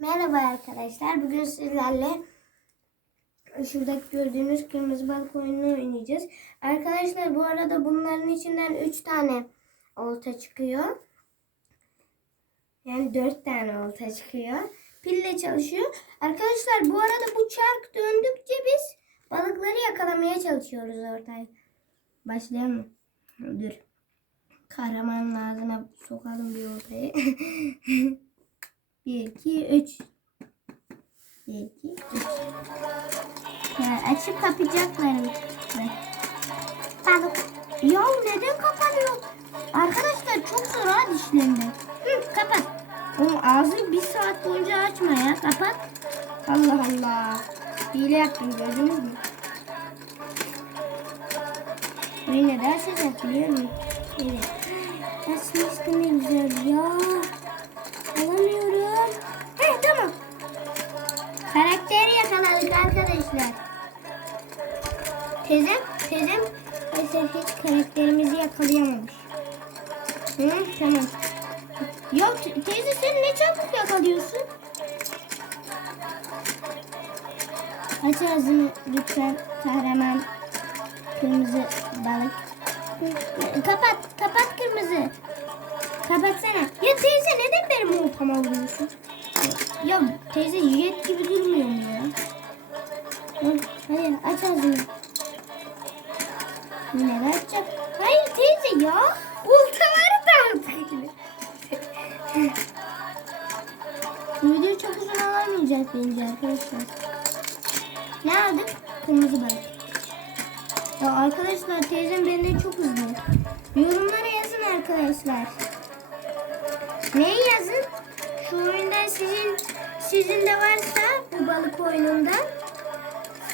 Merhaba arkadaşlar. Bugün sizlerle şuradaki gördüğünüz kırmızı balık oyununu oynayacağız. Arkadaşlar bu arada bunların içinden 3 tane olta çıkıyor. Yani 4 tane olta çıkıyor. Pille çalışıyor. Arkadaşlar bu arada bu çark döndükçe biz balıkları yakalamaya çalışıyoruz ortaya. Başlayalım mı? Dur. Kahramanın ağzına sokalım bir oltayı. 1, 2, 3. 1, 2, 3. Ya açıp kapayacaklar. Balık. Ya neden kapanıyor? Arkadaşlar çok zor ha dişlerinde. Hı, kapat. Oğlum ağzını bir saat boyunca açma ya. Kapat. Allah Allah. Hile yaptım gördünüz mü? Yine de açacak biliyor musun? Evet. Açmıştı ne güzel ya. Yakaladık arkadaşlar. Teyzem, teyzem mesela hiç karakterimizi yakalayamamış. Hı, tamam. Ya te- teyze sen ne çabuk yakalıyorsun? Aç ağzını lütfen kahraman kırmızı balık. Kapat, kapat kırmızı. Kapatsana. Ya teyze neden benim oltama vuruyorsun? Ya teyze jet gibi durmuyor mu ya? Hadi, hadi aç ağzını. De açacak. Hayır teyze ya. Oltaları da Bu video çok uzun olamayacak bence arkadaşlar. Ne aldık? Kırmızı balık. Ya arkadaşlar teyzem benden çok hızlı. Yorumlara yazın arkadaşlar. Ne yazın? Şu oyunda sizin sizin de varsa bu balık oyununda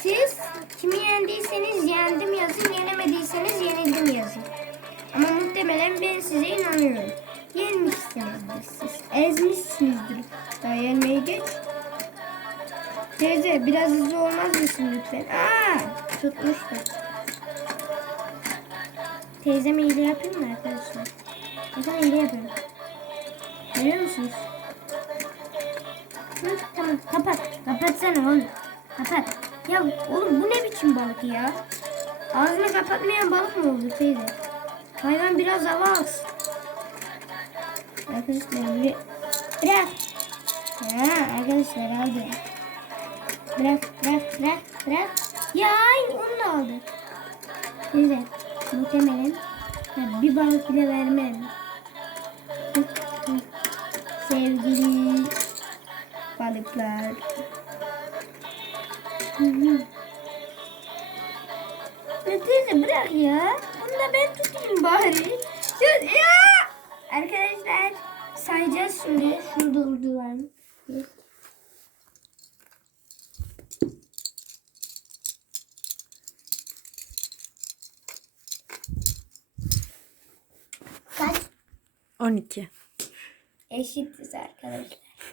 siz kimi yendiyseniz yendim yazın, yenemediyseniz yenildim yazın. Ama muhtemelen ben size inanıyorum. Yenmişsinizdir siz. Ezmişsinizdir. Daha yenmeye geç. Teyze biraz hızlı olmaz mısın lütfen? Aa, tutmuştu. Teyzeme iyiliği yapayım mı arkadaşlar? Bakın iyiliği yapıyorum. Görüyor musunuz? Hı, tamam kapat. Kapatsana oğlum. Kapat. Ya oğlum bu ne biçim balık ya? Ağzını kapatmayan balık mı oldu teyze? Hayvan biraz hava alsın. Arkadaşlar bir... Bırak. Ha, arkadaşlar aldı. Bırak, bırak, bırak, bırak. Ya onu da aldı. Teyze muhtemelen bir balık bile vermem. Ya teyze bırak ya. Bunu da ben tutayım bari. Ya, ya! Arkadaşlar sayacağız şimdi. Şunu durdular. Kaç? 12. Eşitiz arkadaşlar.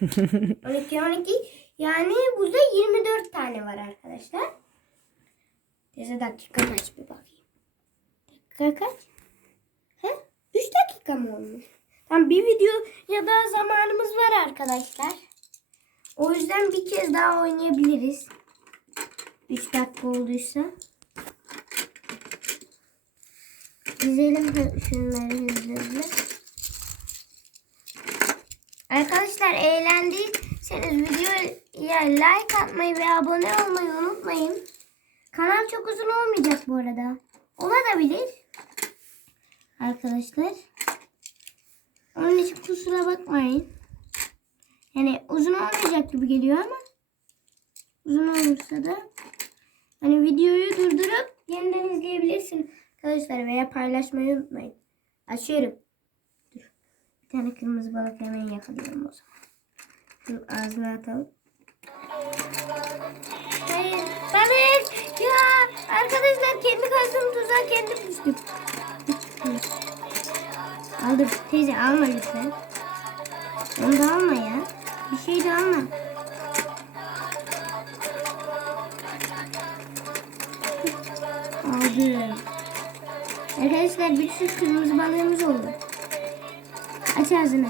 12 12 yani burada 24 tane var arkadaşlar. Teyze dakika kaç bir bakayım. Dakika kaç? He? 3 dakika mı olmuş? Tam bir video ya da zamanımız var arkadaşlar. O yüzden bir kez daha oynayabiliriz. 3 dakika olduysa. Dizelim şunları hızlı hızlı. Arkadaşlar eğlendiyseniz videoya like atmayı ve abone olmayı unutmayın. Kanal çok uzun olmayacak bu arada. Olabilir. Arkadaşlar. Onun için kusura bakmayın. Yani uzun olmayacak gibi geliyor ama uzun olursa da hani videoyu durdurup yeniden izleyebilirsin arkadaşlar veya paylaşmayı unutmayın. Açıyorum. Bir tane kırmızı balık hemen yakalıyorum o zaman. Şunu ağzına atalım. Hayır. Balık. Ya arkadaşlar kendi kaçtığım tuzağa kendim düştüm. Aldım. Teyze alma lütfen. Onu da alma ya. Bir şey de alma. Aldım. Arkadaşlar bir sürü kırmızı balığımız oldu. Aç ağzını.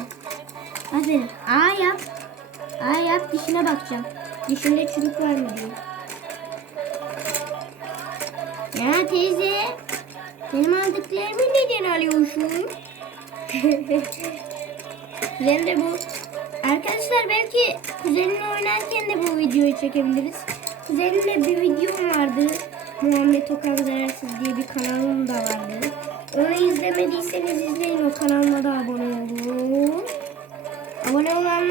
Aferin. Aa yap. Ay yap dişine bakacağım. Dişinde çürük var mı diye. Ya teyze. Benim aldıklarımı neden alıyorsun? Kuzenim de bu. Arkadaşlar belki kuzenimle oynarken de bu videoyu çekebiliriz. Kuzenimle bir videom vardı. Muhammed Okan Zararsız diye bir kanalım da vardı. Onu izlemediyseniz izleyin. O kanalıma da abone olun.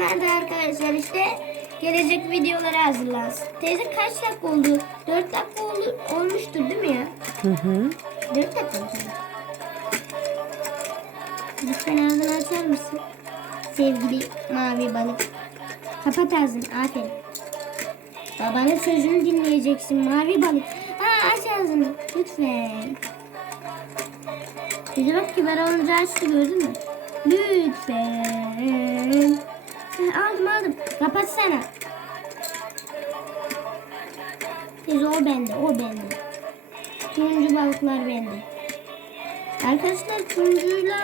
Da arkadaşlar işte gelecek videolara hazırlansın. Teyze kaç dakika oldu? 4 dakika oldu, olmuştur değil mi ya? Hı hı. 4 dakika oldu. Lütfen ağzını açar mısın? Sevgili mavi balık. Kapat ağzını. Aferin. Babanın sözünü dinleyeceksin mavi balık. Ha aç ağzını. Lütfen. Bize bak kibar olunca açtı gördün mü? Lütfen. Aldım aldım. Kapatsana. Teyze o bende o bende. Turuncu balıklar bende. Arkadaşlar turuncuyla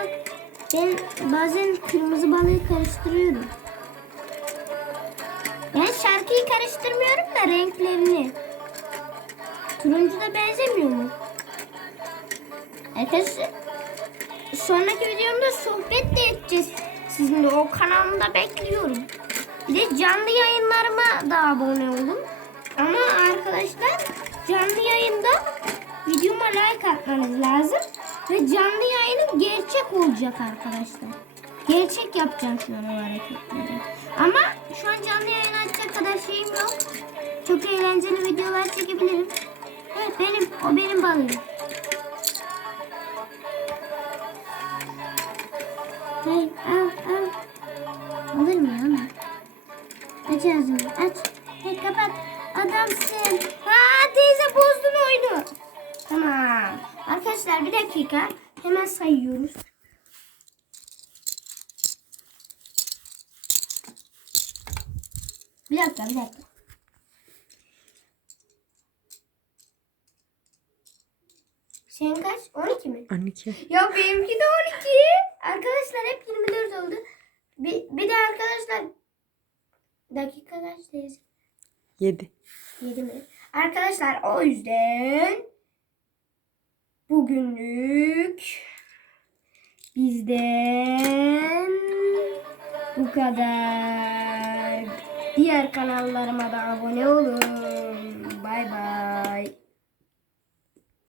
ben bazen kırmızı balığı karıştırıyorum. Ben şarkıyı karıştırmıyorum da renklerini. Turuncu da benzemiyor mu? Arkadaşlar sonraki videomda sohbet de edeceğiz. Sizinle o kanalımda bekliyorum. Bir de canlı yayınlarıma da abone olun. Ama arkadaşlar canlı yayında videoma like atmanız lazım. Ve canlı yayınım gerçek olacak arkadaşlar. Gerçek yapacağım şu an o hareketleri. Ama şu an canlı yayın açacak kadar şeyim yok. Çok eğlenceli videolar çekebilirim. Evet benim, o benim balığım. Hey, Arkadaşlar bir dakika. Hemen sayıyoruz. Bir dakika, bir dakika. Senin kaç? 12 mi? 12. Ya benimki de 12. Arkadaşlar hep 24 oldu. Bir, bir de arkadaşlar dakika kaçtayız? 7. 7 mi? Arkadaşlar o yüzden bugünlük bizden bu kadar. Diğer kanallarıma da abone olun. Bay bay.